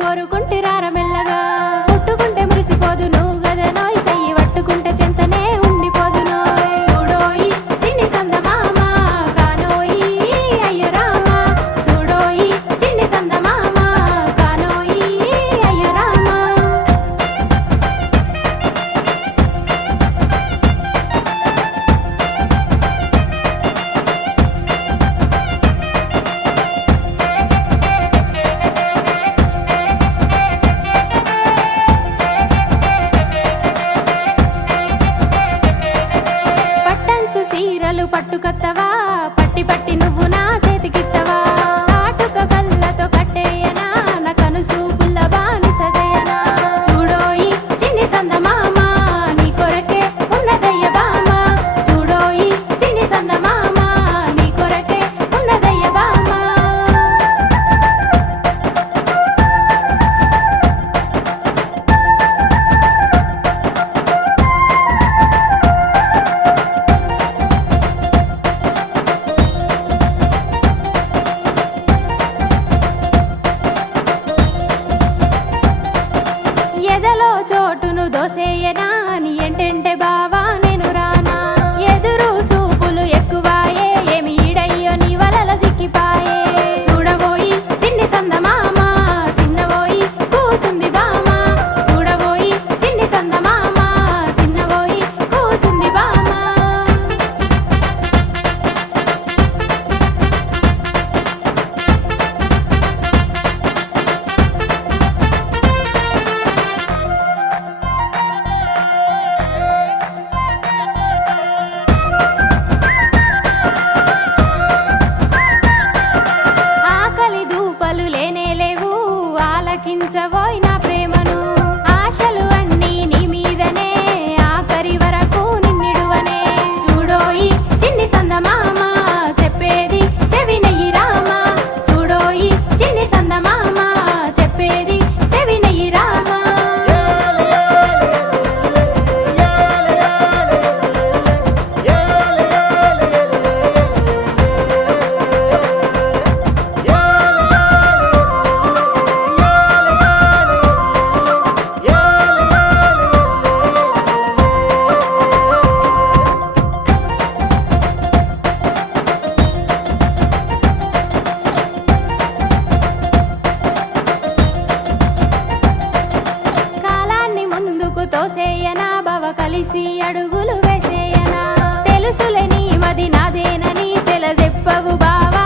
కోరుకుంటే రారమెల్లగా ముట్టుకుంటే మురిసిపోదు నువ్వు గదనోయ్ చెయ్యి పట్టుకుంటే చెంతనే ఉండిపోదునోయ్ చూడోయి చిన్ని సందమామ కానోయి అయ్య రామ చూడోయి చిన్ని సందమామ కానోయి అయ్య రామ పట్టంచు సీరలు పట్టుకత్తవా పట్టి పట్టి నువ్వు నా చేతికిత్తవా ఆటుక కళ్ళతో కట్టేయనా నా కనుసు పుల్ల బానిసగయనా చూడోయి చిన్ని సందమామ నీ కొరకే ఉన్నదయ్య బామ చూడోయి చిన్ని సందమామ నీ కొరకే ఉన్నదయ్య బామ ఎదలో చోటును దోసేయనా నీ ఎంటెంటే బావా నేను రానా ఎదురు సూపులు ఎక్కువాయే ఏమి ఈడయ్యో నీ వలల సిక్కిపాయే చూడబోయి చిన్ని సందమామ చిన్నబోయి కూసుంది బామ చూడబోయి చిన్ని సందమామ చిన్నబోయి కూసుంది బామ ఆకలి దూపలు లేనే లేవు ఆలకించవోయ్ నా ప్రేమను ఆశలు అన్నీ నీ మీదనే ఆఖరి వరకు నిన్నిడువనే చూడోయి చిన్ని సందమామ చెప్పేది చెవినయ్యి రామ చూడోయి చిన్ని సందమామ చెప్పేది చెవినయ్యి రామ కాలాన్ని ముందుకు తోసేయనా భవ కలిసి అడుగులు వేసేయనా తెలుసులే నీ మది నాదేనని తెలజెప్పవు బావా